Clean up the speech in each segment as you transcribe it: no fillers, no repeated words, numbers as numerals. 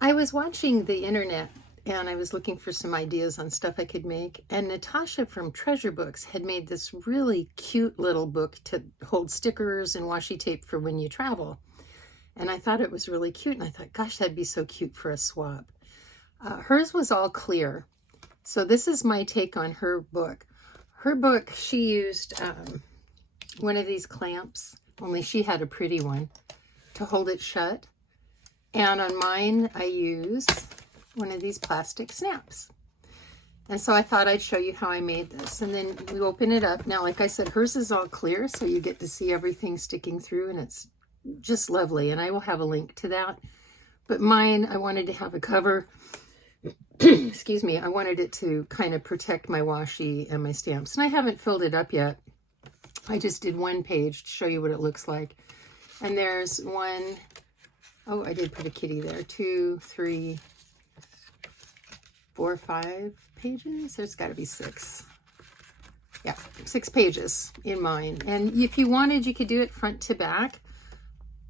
I was watching the internet and I was looking for some ideas on stuff I could make. And Natasha from TreasureBooks had made this really cute little book to hold stickers and washi tape for when you travel. And I thought it was really cute. And I thought, gosh, that'd be so cute for a swap. Hers was all clear. So this is my take on her book. Her book, she used one of these clamps, only she had a pretty one, to hold it shut. And on mine, I use one of these plastic snaps. And so I thought I'd show you how I made this. And then we open it up. Now, like I said, hers is all clear, so you get to see everything sticking through, and it's just lovely. And I will have a link to that. But mine, I wanted to have a cover. Excuse me. I wanted it to kind of protect my washi and my stamps. And I haven't filled it up yet. I just did one page to show you what it looks like. And there's one... Oh, I did put a kitty there. 2, 3, 4, 5 pages. There's got to be 6. Yeah, 6 pages in mine. And if you wanted, you could do it front to back.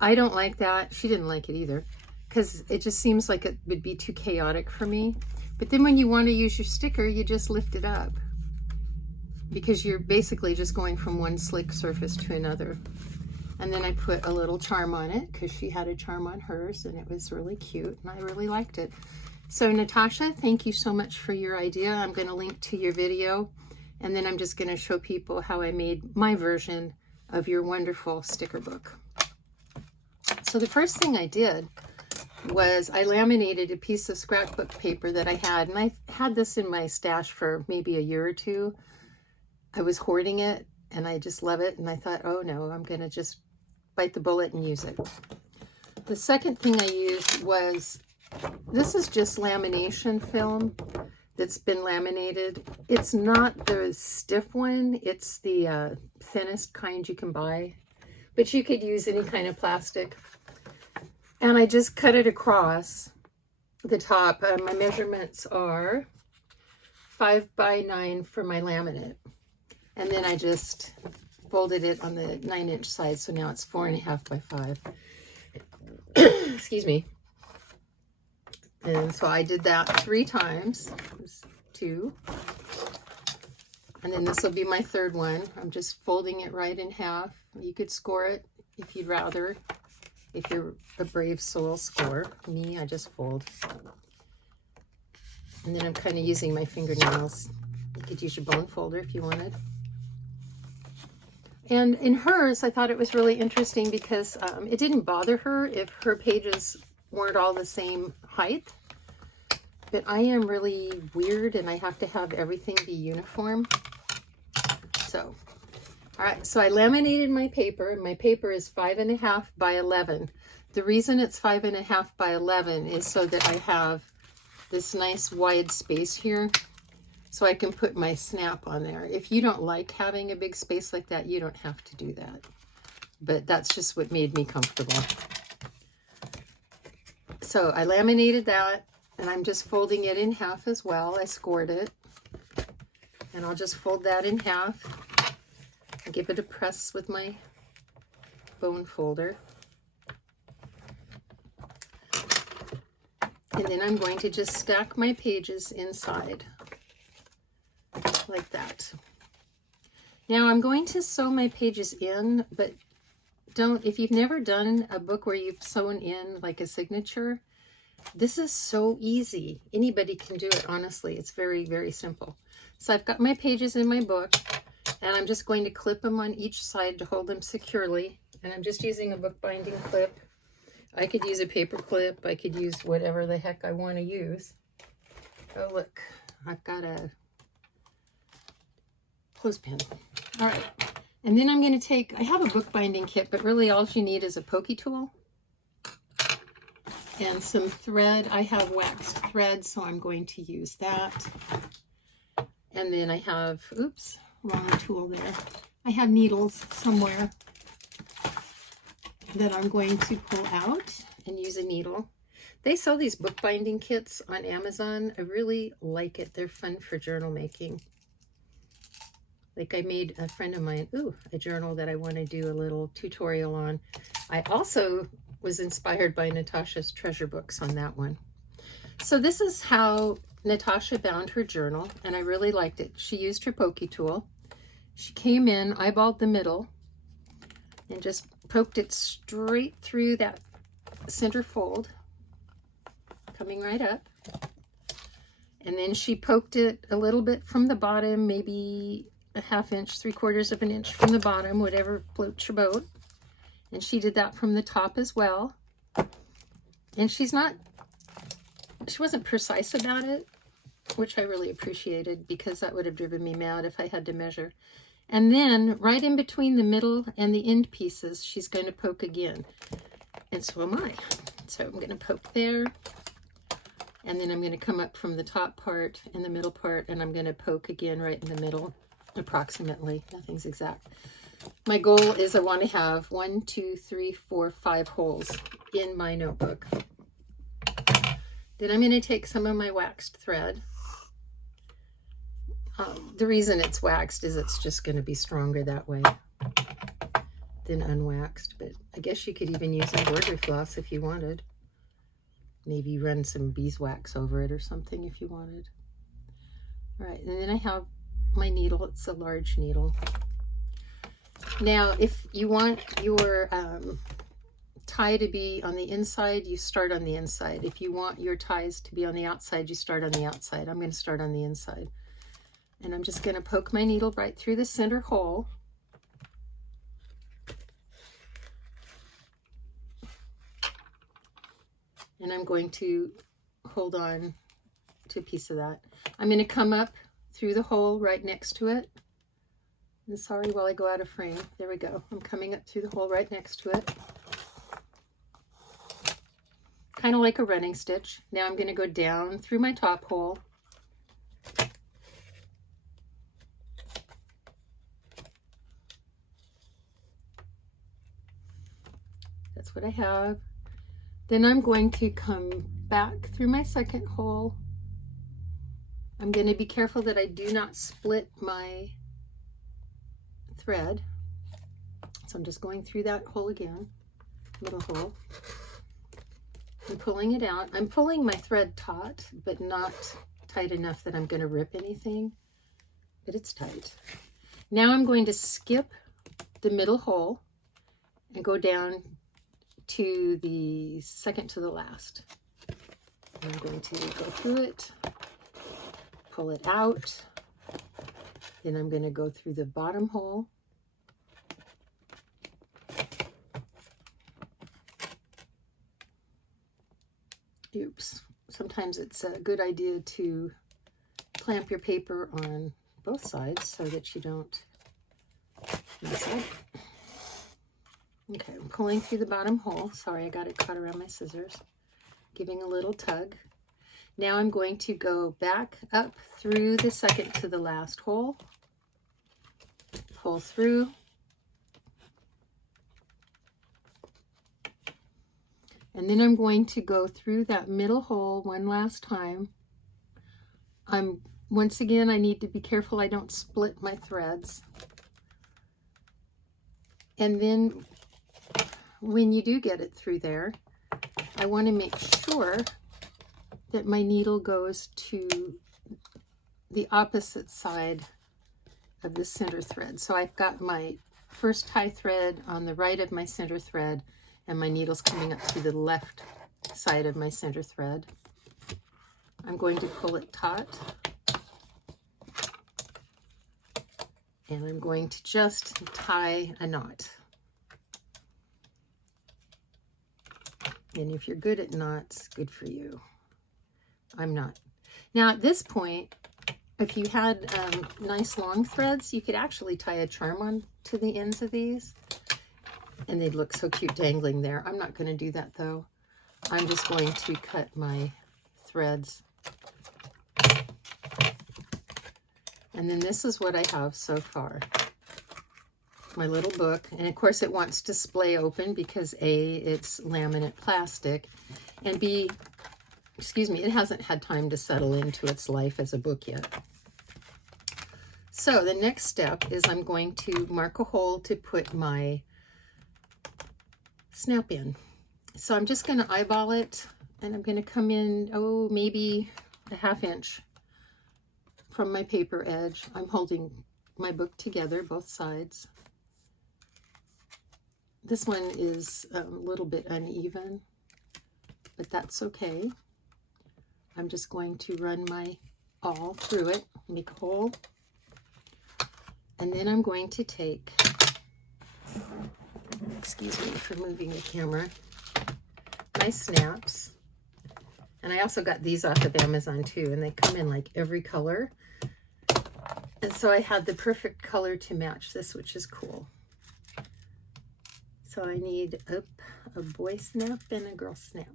I don't like that. She didn't like it either, because it just seems like it would be too chaotic for me. But then when you want to use your sticker, you just lift it up, because you're basically just going from one slick surface to another. And then I put a little charm on it because she had a charm on hers, and it was really cute, and I really liked it. So Natasha, thank you so much for your idea. I'm going to link to your video, and then I'm just going to show people how I made my version of your wonderful sticker book. So the first thing I did was I laminated a piece of scrapbook paper that I had, and I had this in my stash for maybe a year or two. I was hoarding it, and I just love it, and I thought, oh no, I'm going to just bite the bullet and use it. The second thing I used was, this is just lamination film that's been laminated. It's not the stiff one, it's the thinnest kind you can buy, but you could use any kind of plastic. And I just cut it across the top. My measurements are 5 by 9 for my laminate. And then I just folded it on the 9-inch side, so now it's 4.5 by 5. Excuse me. And so I did that 3 times. 2. And then this will be my third one. I'm just folding it right in half. You could score it if you'd rather. If you're a brave soul, score. Me, I just fold. And then I'm kind of using my fingernails. You could use your bone folder if you wanted. And in hers, I thought it was really interesting because it didn't bother her if her pages weren't all the same height. But I am really weird, and I have to have everything be uniform. So, all right, so I laminated my paper, and my paper is 5.5 by 11. The reason it's 5.5 by 11 is so that I have this nice wide space here, so I can put my snap on there. If you don't like having a big space like that, you don't have to do that. But that's just what made me comfortable. So I laminated that, and I'm just folding it in half as well. I scored it. And I'll just fold that in half. I give it a press with my bone folder. And then I'm going to just stack my pages inside. Like that. Now I'm going to sew my pages in, but don't, if you've never done a book where you've sewn in like a signature, this is so easy. Anybody can do it, honestly. It's very, very simple. So I've got my pages in my book, and I'm just going to clip them on each side to hold them securely. And I'm just using a bookbinding clip. I could use a paper clip. I could use whatever the heck I want to use. Oh, look, I've got a clothespin. All right, and then I'm going to take, I have a bookbinding kit, but really all you need is a pokey tool and some thread. I have waxed thread, so I'm going to use that. And then I have, oops, wrong tool there. I have needles somewhere that I'm going to pull out and use a needle. They sell these bookbinding kits on Amazon. I really like it. They're fun for journal making. Like I made a friend of mine, a journal that I want to do a little tutorial on. I also was inspired by Natasha's TreasureBooks on that one. So this is how Natasha bound her journal, and I really liked it. She used her pokey tool. She came in, eyeballed the middle, and just poked it straight through that center fold, coming right up. And then she poked it a little bit from the bottom, maybe a 1/2 inch, 3/4 of an inch from the bottom, whatever floats your boat. And she did that from the top as well. And she wasn't precise about it, which I really appreciated, because that would have driven me mad if I had to measure. And then right in between the middle and the end pieces, she's going to poke again. And so am I. So I'm going to poke there. And then I'm going to come up from the top part and the middle part, and I'm going to poke again right in the middle, approximately. Nothing's exact. My goal is I want to have 1, 2, 3, 4, 5 holes in my notebook. Then I'm going to take some of my waxed thread. The reason it's waxed is it's just going to be stronger that way than unwaxed. But I guess you could even use embroidery floss if you wanted. Maybe run some beeswax over it or something if you wanted. All right, and then I have my needle. It's a large needle. Now, if you want your tie to be on the inside, you start on the inside. If you want your ties to be on the outside, you start on the outside. I'm going to start on the inside. And I'm just going to poke my needle right through the center hole. And I'm going to hold on to a piece of that. I'm going to come up through the hole right next to it. And sorry while I go out of frame. There we go. I'm coming up through the hole right next to it. Kind of like a running stitch. Now I'm going to go down through my top hole. That's what I have. Then I'm going to come back through my second hole. I'm going to be careful that I do not split my thread. So I'm just going through that hole again, middle hole. I'm pulling it out. I'm pulling my thread taut, but not tight enough that I'm going to rip anything, but it's tight. Now I'm going to skip the middle hole and go down to the second to the last. I'm going to go through it, pull it out, then I'm going to go through the bottom hole, oops, sometimes it's a good idea to clamp your paper on both sides so that you don't mess up. Okay, I'm pulling through the bottom hole. Sorry, I got it caught around my scissors. Giving a little tug. Now I'm going to go back up through the second to the last hole. Pull through. And then I'm going to go through that middle hole one last time. Once again, I need to be careful I don't split my threads. And then when you do get it through there, I want to make sure that my needle goes to the opposite side of the center thread. So I've got my first tie thread on the right of my center thread, and my needle's coming up to the left side of my center thread. I'm going to pull it taut, and I'm going to just tie a knot. And if you're good at knots, good for you. I'm not. Now at this point, if you had nice long threads, you could actually tie a charm on to the ends of these, and they'd look so cute dangling there. I'm not going to do that though. I'm just going to cut my threads. And then this is what I have so far. My little book, and of course it wants to splay open because A, it's laminate plastic, and B, it hasn't had time to settle into its life as a book yet. So the next step is I'm going to mark a hole to put my snap in. So I'm just going to eyeball it And I'm going to come in, oh, maybe a 1/2 inch from my paper edge. I'm holding my book together, both sides. This one is a little bit uneven, but that's okay. I'm just going to run my awl through it, make a hole, and then I'm going to take, excuse me for moving the camera, my snaps. And I also got these off of Amazon too, and they come in like every color. And so I had the perfect color to match this, which is cool. So I need a boy snap and a girl snap.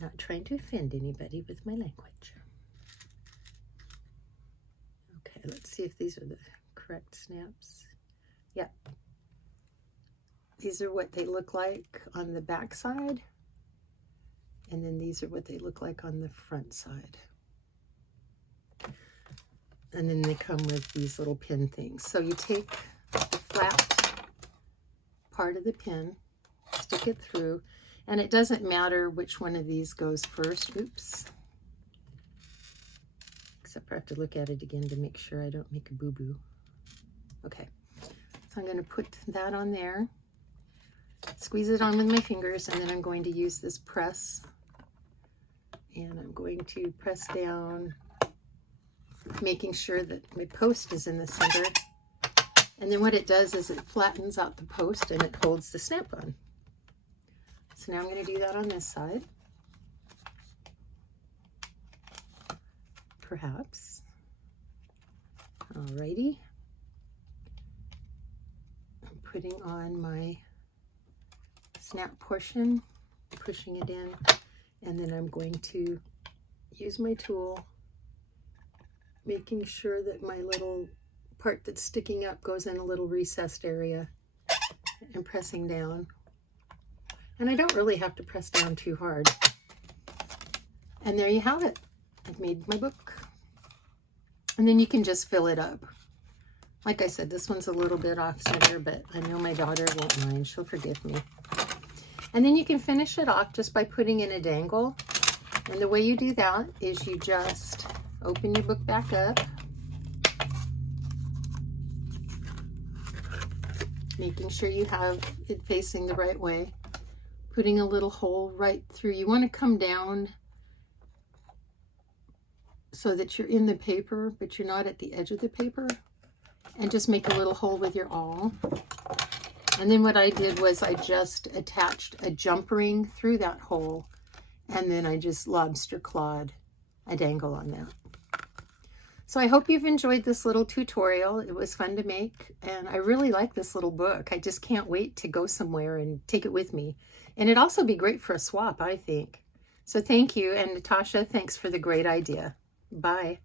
Not trying to offend anybody with my language. Okay, let's see if these are the correct snaps. Yep. These are what they look like on the back side. And then these are what they look like on the front side. And then they come with these little pin things. So you take the flat part of the pin, stick it through, and it doesn't matter which one of these goes first. Oops. Except I have to look at it again to make sure I don't make a boo-boo. Okay, so I'm going to put that on there. Squeeze it on with my fingers, and then I'm going to use this press, and I'm going to press down, making sure that my post is in the center. And then what it does is it flattens out the post and it holds the snap on. So now I'm going to do that on this side. Perhaps. Alrighty. I'm putting on my snap portion, pushing it in, and then I'm going to use my tool, making sure that my little part that's sticking up goes in a little recessed area, and pressing down. And I don't really have to press down too hard. And there you have it. I've made my book. And then you can just fill it up. Like I said, this one's a little bit off center, but I know my daughter won't mind. She'll forgive me. And then you can finish it off just by putting in a dangle. And the way you do that is you just open your book back up, making sure you have it facing the right way, putting a little hole right through. You want to come down so that you're in the paper, but you're not at the edge of the paper, and just make a little hole with your awl. And then what I did was I just attached a jump ring through that hole, and then I just lobster clawed a dangle on that. So I hope you've enjoyed this little tutorial. It was fun to make, and I really like this little book. I just can't wait to go somewhere and take it with me. And it'd also be great for a swap, I think. So thank you, and Natasha, thanks for the great idea. Bye.